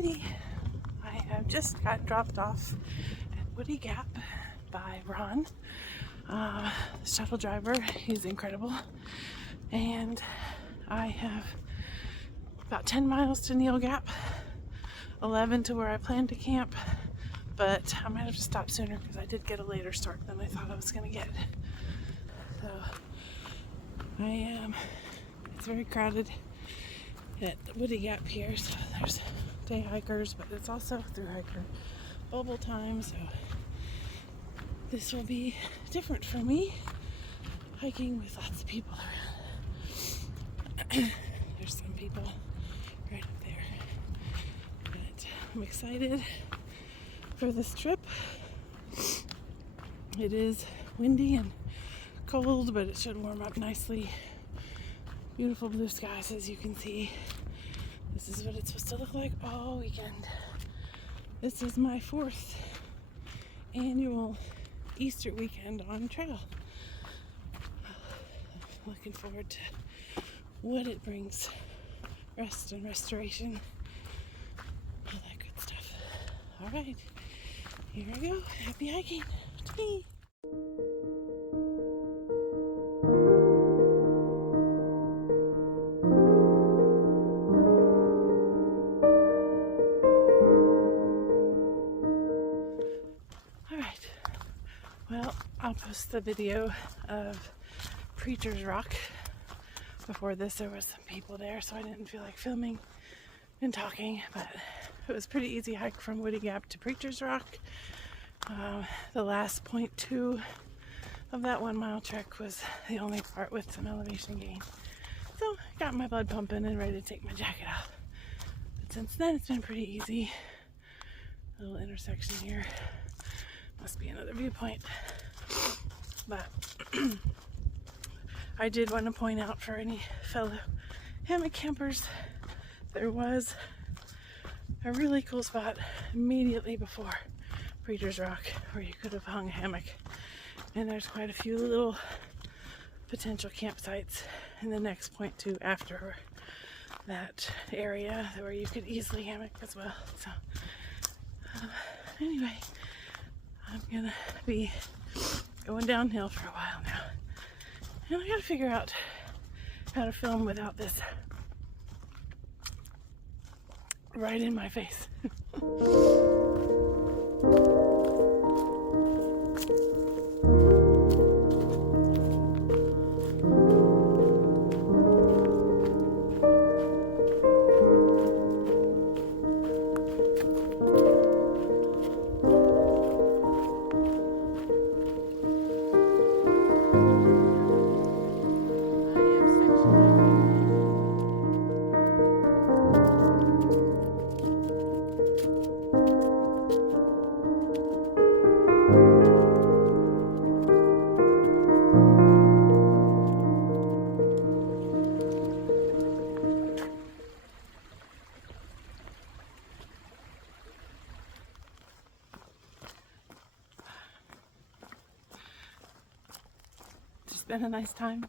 Alrighty, I have just got dropped off at Unicoi Gap by Ron, the shuttle driver. He's incredible, and I have about 10 miles to Noro Gap, 11 to where I plan to camp, but I might have to stop sooner because I did get a later start than I thought I was going to get. So it's very crowded at Unicoi Gap here, so there's day hikers, but it's also through hiker bubble time, so this will be different for me, hiking with lots of people around. There's some people right up there, but I'm excited for this trip. It is windy and cold, but it should warm up nicely. Beautiful blue skies, as you can see. This is what it's supposed to look like all weekend. This is my 4th annual Easter weekend on trail. Looking forward to what it brings. Rest and restoration. All that good stuff. Alright, here I go. Happy hiking to me. Well, I'll post the video of Preacher's Rock. Before this, there was some people there, so I didn't feel like filming and talking, but it was a pretty easy hike from Unicoi Gap to Preacher's Rock. The last 0.2 of that 1 mile trek was the only part with some elevation gain. So I got my blood pumping and ready to take my jacket off. But since then, it's been pretty easy. A little intersection here. Must be another viewpoint. But I did want to point out for any fellow hammock campers, there was a really cool spot immediately before Preacher's Rock where you could have hung a hammock. And there's quite a few little potential campsites in the next 0.2 after that area where you could easily hammock as well. So anyway, I'm gonna be going downhill for a while now, and I gotta figure out how to film without this right in my face. Been a nice time.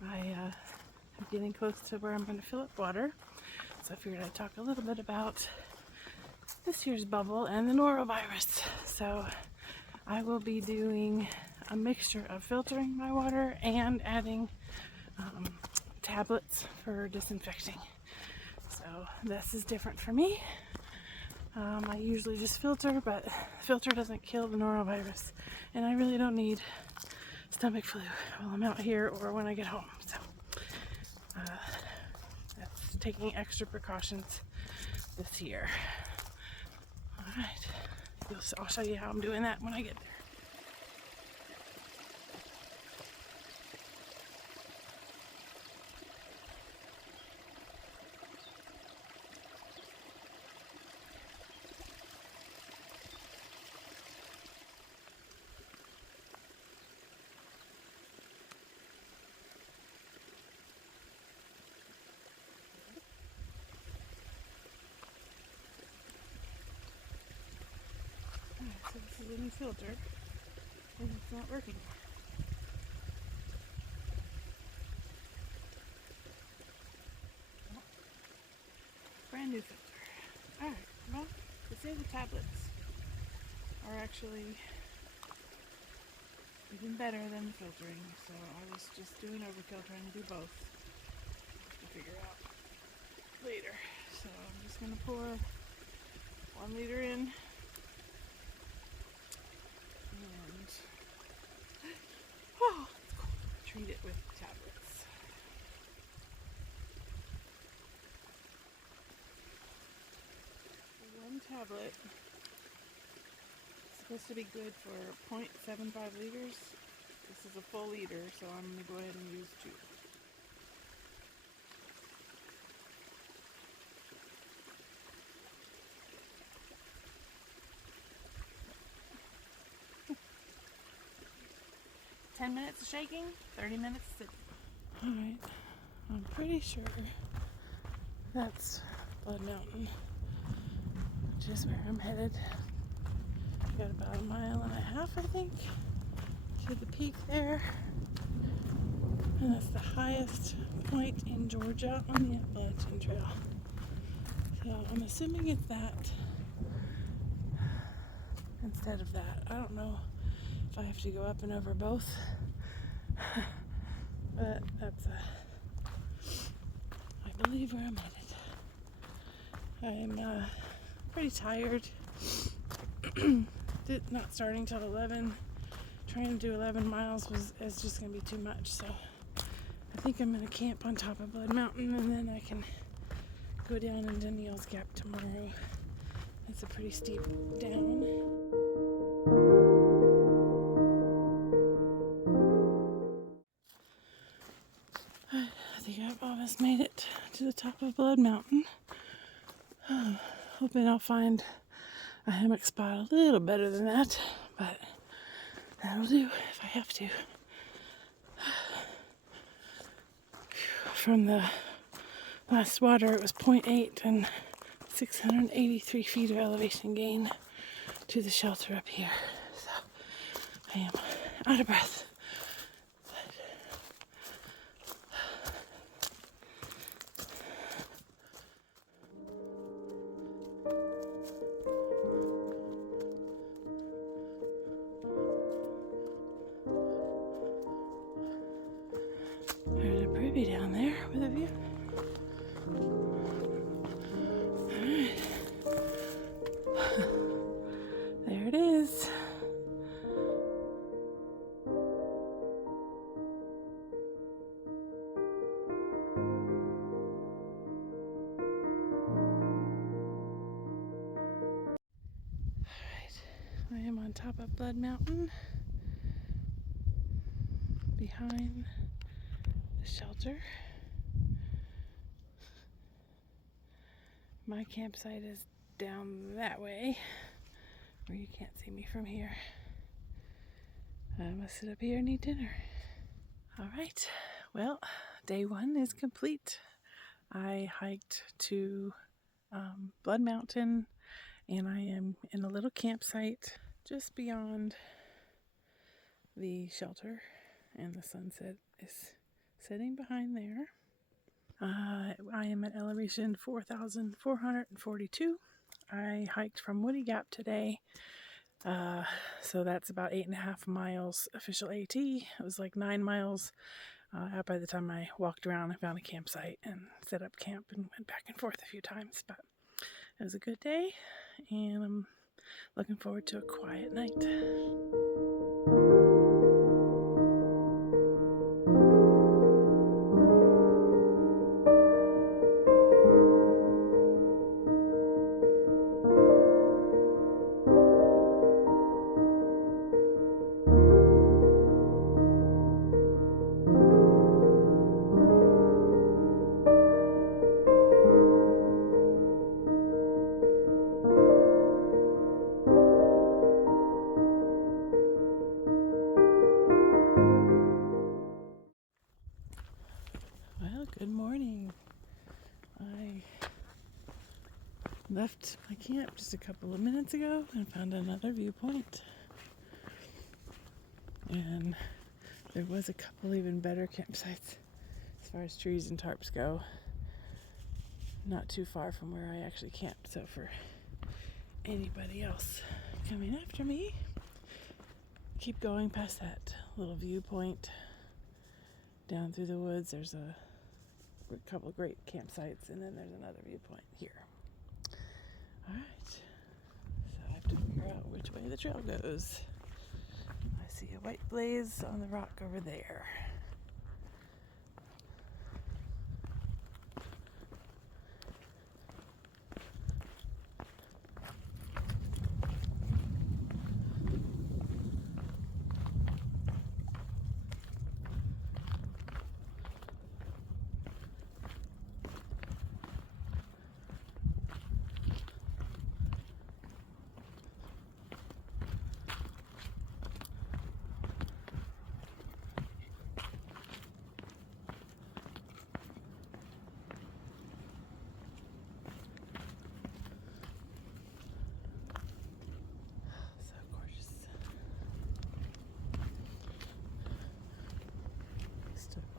I'm getting close to where I'm going to fill up water, so I figured I'd talk a little bit about this year's bubble and the norovirus. So I will be doing a mixture of filtering my water and adding tablets for disinfecting. So this is different for me. I usually just filter, but filter doesn't kill the norovirus, and I really don't need stomach flu while I'm out here or when I get home. So that's taking extra precautions this year. Alright, I'll show you how I'm doing that when I get there. So this is a new filter, and it's not working. Brand new filter. Alright. say the tablets are actually even better than the filtering, so I was just doing overkill trying to do both to figure out later. So I'm just going to pour 1 liter in and it's cold. Treat it with tablets. One tablet is supposed to be good for 0.75 liters. This is a full liter, so I'm going to go ahead and use 2. "10 minutes of shaking, 30 minutes of sipping." Alright, I'm pretty sure that's Blood Mountain, which is where I'm headed. Got about 1.5 miles, I think, to the peak there. And that's the highest point in Georgia on the Appalachian Trail. So I'm assuming it's that instead of that. I don't know if I have to go up and over both. But that's I believe where I'm headed. I am pretty tired. Not starting till 11. Trying to do 11 miles is just going to be too much. So I think I'm going to camp on top of Blood Mountain, and then I can go down into Unicoi Gap tomorrow. It's a pretty steep down. I think I've almost made it to the top of Blood Mountain. Hoping I'll find a hammock spot a little better than that, but that'll do if I have to. From the last water, it was 0.8 and 683 feet of elevation gain to the shelter up here. So I am out of breath. There's a privy down there with a view. Alright. There it is. Alright. I am on top of Blood Mountain, behind the shelter. My campsite is down that way, where you can't see me from here. I must sit up here and eat dinner. Alright, well, day 1 is complete. I hiked to Blood Mountain, and I am in a little campsite just beyond the shelter, and the sunset is setting behind there. I am at elevation 4,442. I hiked from Unicoi Gap today, so that's about 8.5 miles official AT. It was like 9 miles. By the time I walked around, I found a campsite and set up camp and went back and forth a few times, but it was a good day, and I'm looking forward to a quiet night. Good morning. I left my camp just a couple of minutes ago and found another viewpoint. And there was a couple even better campsites as far as trees and tarps go. Not too far from where I actually camped. So for anybody else coming after me. Keep going past that little viewpoint down through the woods. There's a couple of great campsites, and then there's another viewpoint here. Alright, so I have to figure out which way the trail goes. I see a white blaze on the rock over there.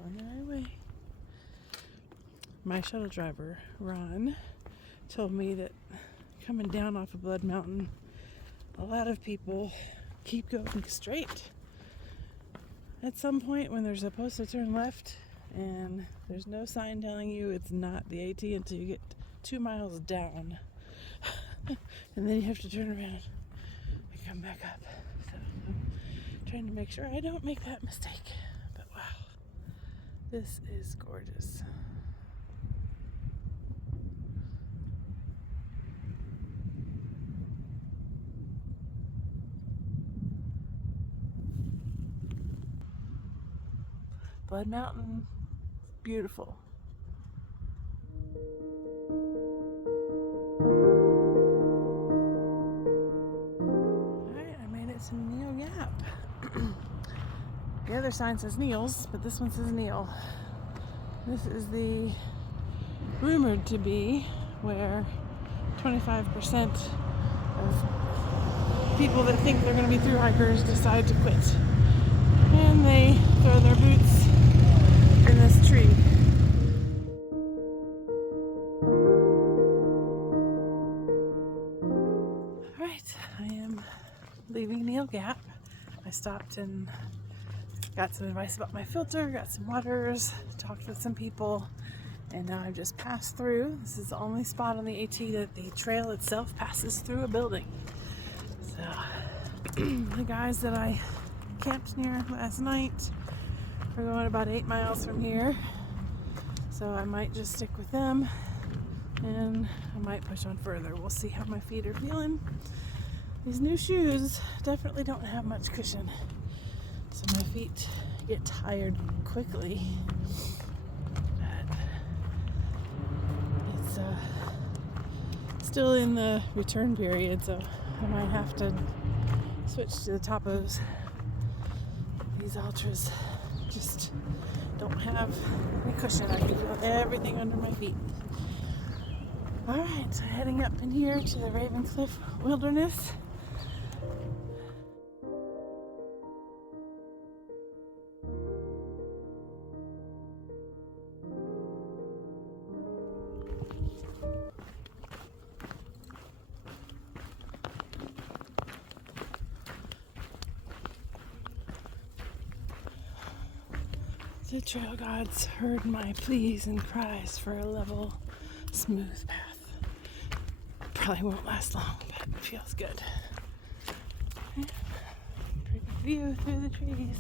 On the highway. My shuttle driver, Ron, told me that coming down off of Blood Mountain, a lot of people keep going straight. At some point when they're supposed to turn left and there's no sign telling you it's not the AT until you get 2 miles down. And then you have to turn around and come back up. So I'm trying to make sure I don't make that mistake. This is gorgeous. Blood Mountain, beautiful. Alright, I made it to Unicoi Gap. The other sign says Neil's, but this one says Neil. This is the rumored to be where 25% of people that think they're going to be thru hikers decide to quit. And they throw their boots in this tree. Alright, I am leaving Unicoi Gap. I stopped and got some advice about my filter, got some waters, talked with some people, and now I've just passed through. This is the only spot on the AT that the trail itself passes through a building. So the guys that I camped near last night are going about 8 miles from here, so I might just stick with them and I might push on further. We'll see how my feet are feeling. These new shoes definitely don't have much cushion, so my feet get tired quickly. But it's still in the return period, so I might have to switch to the Topos. These Ultras just don't have any cushion. I can feel everything under my feet. Alright, so heading up in here to the Ravencliff Wilderness. The trail gods heard my pleas and cries for a level, smooth path. Probably won't last long, but it feels good. Pretty view through the trees.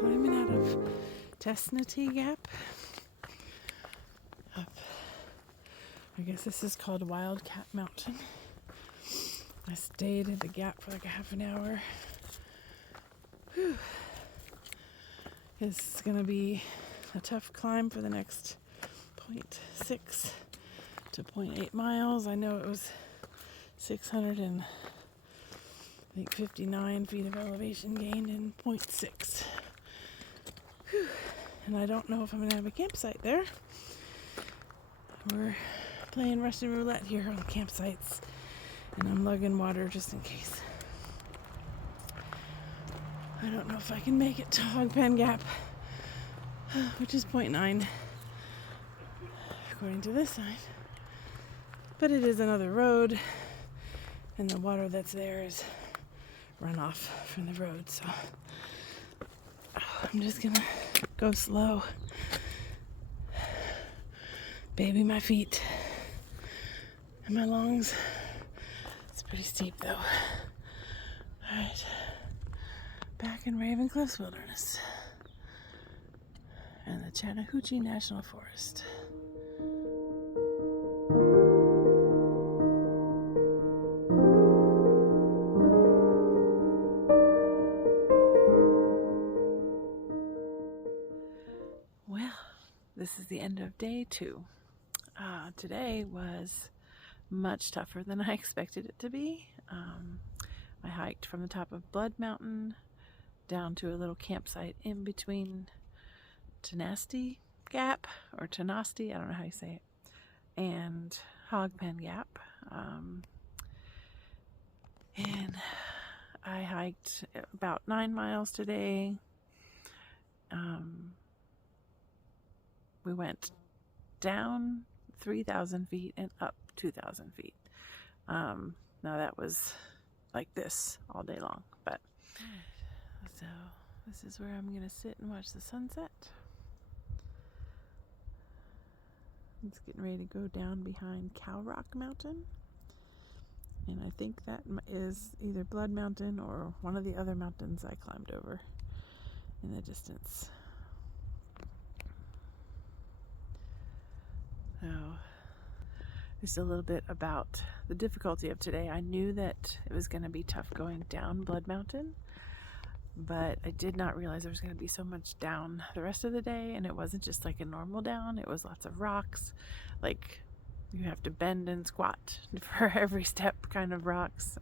Climbing out of Unicoi Gap up, I guess this is called Wildcat Mountain. I stayed at the gap for like a half an hour. Whew. This is gonna be a tough climb for the next 0.6 to 0.8 miles. I know it was 659 feet of elevation gained in 0.6. Whew. And I don't know if I'm going to have a campsite there. We're playing Russian roulette here on the campsites, and I'm lugging water just in case. I don't know if I can make it to Hogpen Gap, which is 0.9 according to this sign. But it is another road, and the water that's there is runoff from the road, so I'm just gonna go slow. Baby my feet and my lungs. It's pretty steep though. Alright. Back in Raven Cliffs Wilderness and the Chattahoochee National Forest. Well, this is the end of day 2. Today was much tougher than I expected it to be. I hiked from the top of Blood Mountain down to a little campsite in between Unicoi Gap, or Unicoi, I don't know how you say it, and Hogpen Gap. And I hiked about 9 miles today. We went down 3,000 feet and up 2,000 feet. Now that was like this all day long, but so this is where I'm gonna sit and watch the sunset. It's getting ready to go down behind Cow Rock Mountain, and I think that is either Blood Mountain or one of the other mountains I climbed over in the distance. So, just a little bit about the difficulty of today. I knew that it was going to be tough going down Blood Mountain, but I did not realize there was going to be so much down the rest of the day, and it wasn't just like a normal down. It was lots of rocks, like you have to bend and squat for every step kind of rocks.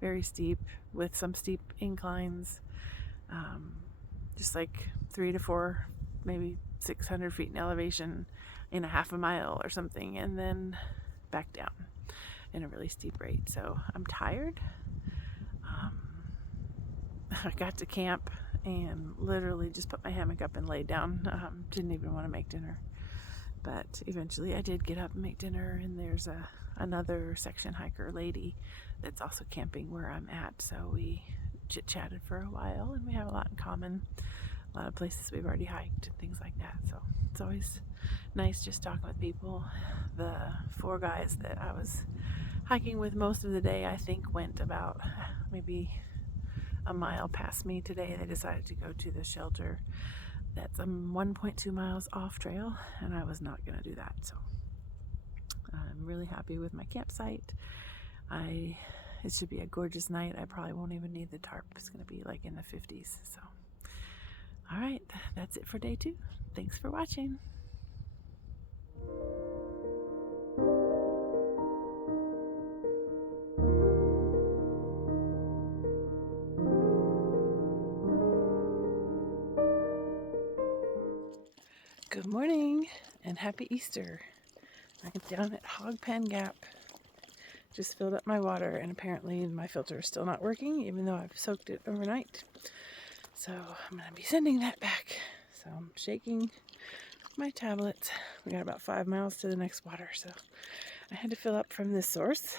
Very steep with some steep inclines, just like 3 to 4, maybe 600 feet in elevation in a half a mile or something, and then back down in a really steep rate. So I'm tired. I got to camp and literally just put my hammock up and laid down. Didn't even want to make dinner, but eventually I did get up and make dinner, and there's another section hiker lady that's also camping where I'm at, so we chit-chatted for a while, and we have a lot in common, a lot of places we've already hiked and things like that. So it's always nice just talking with people. The 4 guys that I was hiking with most of the day, I think, went about maybe a mile past me today. They decided to go to the shelter that's 1.2 miles off trail, and I was not going to do that. So I'm really happy with my campsite. It should be a gorgeous night. I probably won't even need the tarp. It's going to be like in the 50s. So all right, that's it for day 2. Thanks for watching. Good morning and happy Easter. I'm down at Hogpen Gap. Just filled up my water, and apparently my filter is still not working, even though I've soaked it overnight. So I'm going to be sending that back. So I'm shaking my tablet. We got about 5 miles to the next water, so I had to fill up from this source.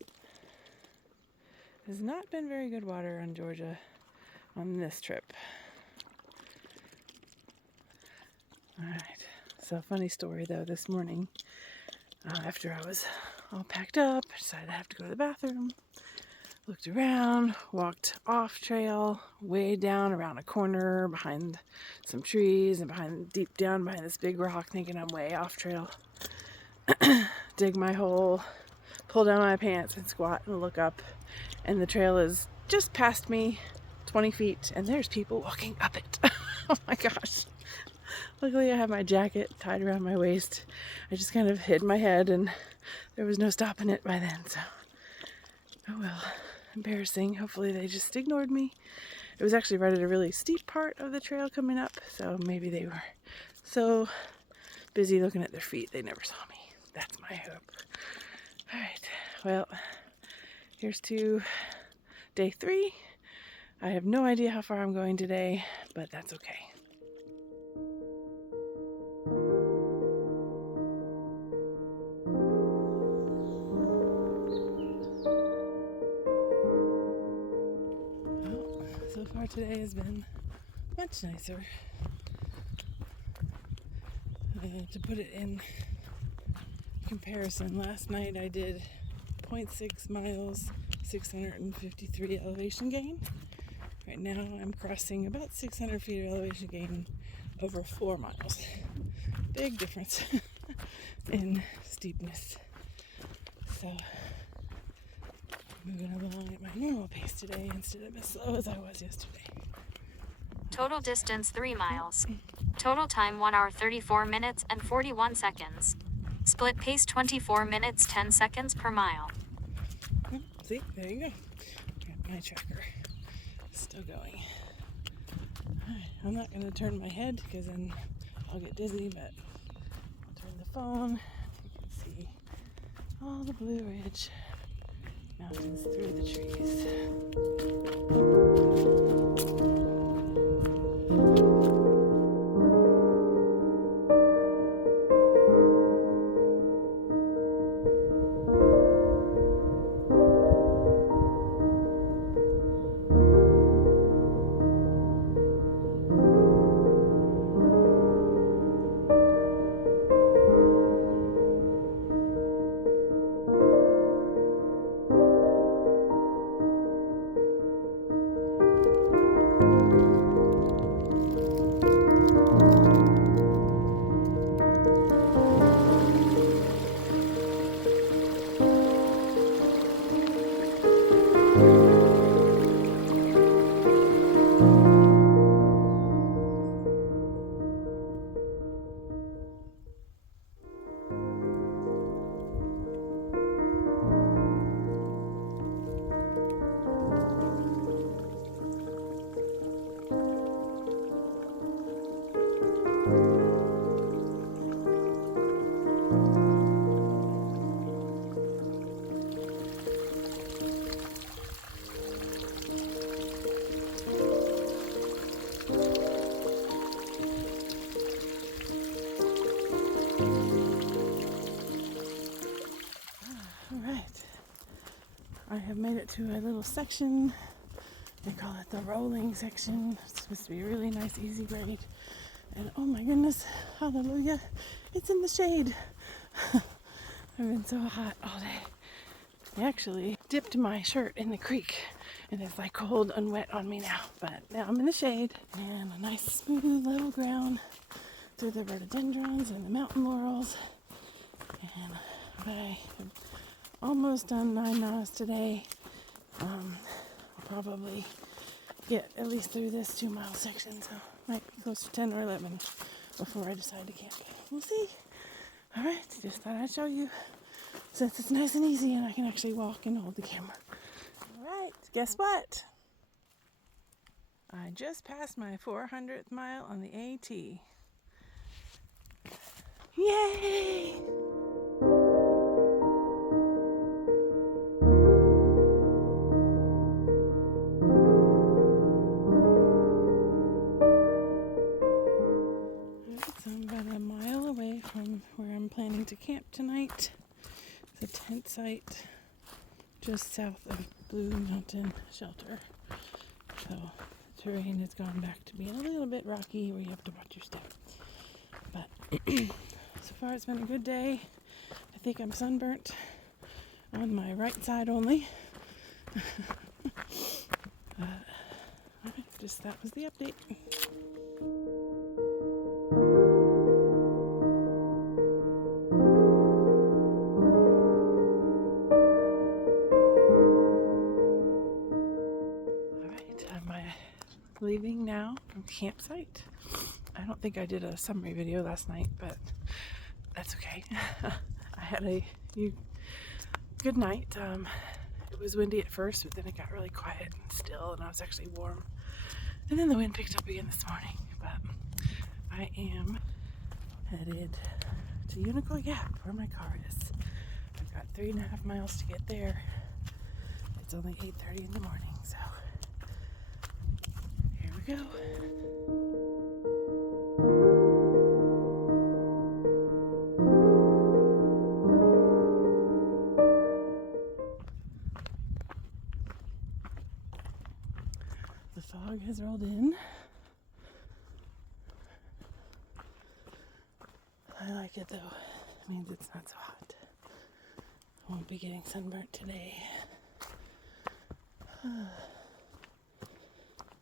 It has not been very good water on Georgia on this trip. Alright, so funny story though, this morning, after I was all packed up, I decided I have to go to the bathroom. Looked around, walked off trail, way down around a corner behind some trees and deep down behind this big rock, thinking I'm way off trail. Dig my hole, pull down my pants and squat and look up, and the trail is just past me, 20 feet, and there's people walking up it. Oh my gosh. Luckily I have my jacket tied around my waist. I just kind of hid my head and there was no stopping it by then, so oh well. Embarrassing. Hopefully they just ignored me It was actually right at a really steep part of the trail coming up, so maybe they were so busy looking at their feet they never saw me. That's my hope. Alright, well, here's to day 3. I have no idea how far I'm going today, but that's okay. Well, so far today has been much nicer. To put it in comparison, last night I did 0.6 miles, 653 elevation gain. Right now I'm crossing about 600 feet of elevation gain over 4 miles. Big difference in steepness. So moving along at my normal pace today instead of as slow as I was yesterday. Total distance 3 miles. Total time 1 hour 34 minutes and 41 seconds. Split pace 24 minutes 10 seconds per mile. See, there you go. Got my tracker still going. Alright, I'm not going to turn my head because then I'll get dizzy, but I'll turn the phone. You can see all the Blue Ridge Mountains through the trees. I have made it to a little section. They call it the rolling section. It's supposed to be a really nice, easy grade. And oh my goodness, hallelujah, it's in the shade. I've been so hot all day. I actually dipped my shirt in the creek and it's like cold and wet on me now. But now I'm in the shade and a nice smooth level ground through the rhododendrons and the mountain laurels. And I have almost done 9 miles today. I'll probably get at least through this 2 mile section, so might be close to 10 or 11 before I decide to camp. We'll see. Alright, just thought I'd show you since it's nice and easy and I can actually walk and hold the camera. Alright, guess what? I just passed my 400th mile on the AT. Yay! So I'm about a mile away from where I'm planning to camp tonight. The tent site just south of Blue Mountain Shelter. So the terrain has gone back to being a little bit rocky where you have to watch your step. But so far it's been a good day. I think I'm sunburnt on my right side only. Just that was the update. Leaving now from campsite. I don't think I did a summary video last night, but that's okay. I had a good night. It was windy at first, but then it got really quiet and still, and I was actually warm. And then the wind picked up again this morning. But I am headed to Unicoi Gap, where my car is. I've got 3.5 miles to get there. It's only 8:30 in the morning, so here we go. The fog has rolled in. I like it though. It means it's not so hot. I won't be getting sunburnt today.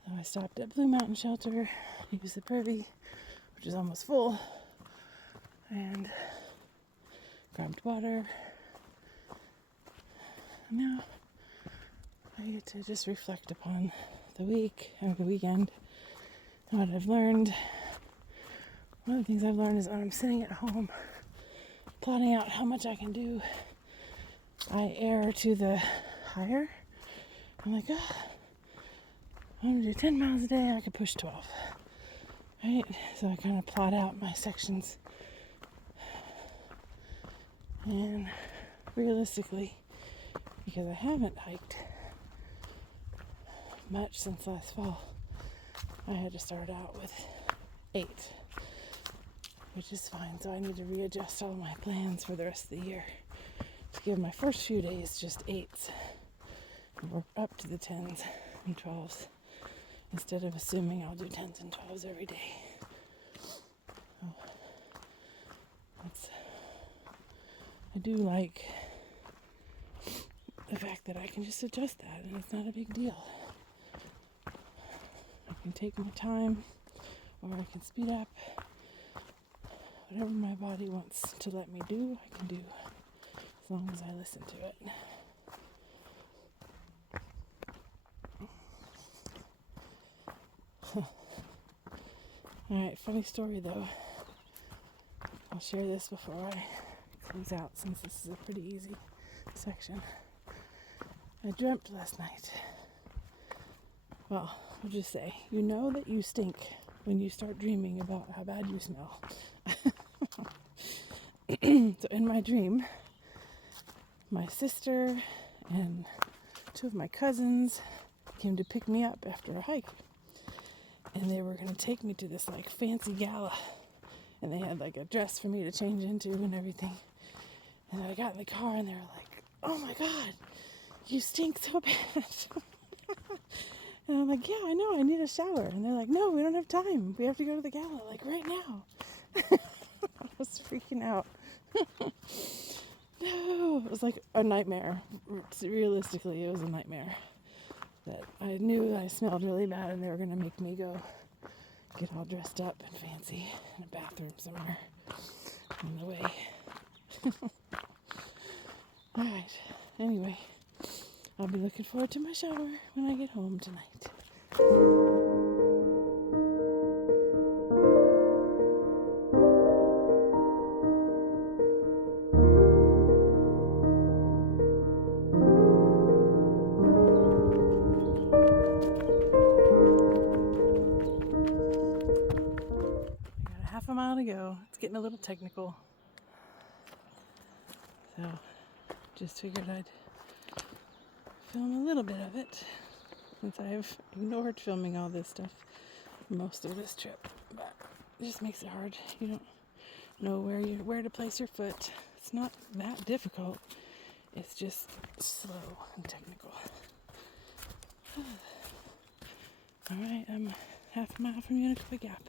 So I stopped at Blue Mountain Shelter, used the Privy, which is almost full, and grabbed water. And now I get to just reflect upon the week or the weekend and what I've learned. One of the things I've learned is when I'm sitting at home plotting out how much I can do, I err to the higher. I'm like, oh, I'm gonna do 10 miles a day, I could push 12, right? So I kind of plot out my sections, and realistically, because I haven't hiked much since last fall, I had to start out with 8, which is fine. So I need to readjust all my plans for the rest of the year to give my first few days just 8s and work up to the 10s and 12s instead of assuming I'll do 10s and 12s every day. So I do like the fact that I can just adjust that and it's not a big deal. I can take my time, or I can speed up. Whatever my body wants to let me do, I can do, as long as I listen to it. Alright, funny story though. I'll share this before I close out, since this is a pretty easy section. I dreamt last night. Well, I'll just say, you know that you stink when you start dreaming about how bad you smell. So in my dream, my sister and 2 of my cousins came to pick me up after a hike. And they were going to take me to this like fancy gala. And they had like a dress for me to change into and everything. And I got in the car and they were like, oh my God, you stink so bad. And I'm like, yeah, I know, I need a shower. And they're like, no, we don't have time. We have to go to the gala, like right now. I was freaking out. No, it was like a nightmare. Realistically, it was a nightmare. That I knew I smelled really bad and they were going to make me go get all dressed up and fancy in a bathroom somewhere on the way. Alright, anyway, I'll be looking forward to my shower when I get home tonight. Half a mile to go. It's getting a little technical. So, just figured I'd film a little bit of it, since I've ignored filming all this stuff most of this trip. But it just makes it hard. You don't know where to place your foot. It's not that difficult. It's just slow and technical. Alright, I'm half a mile from Unicoi Gap.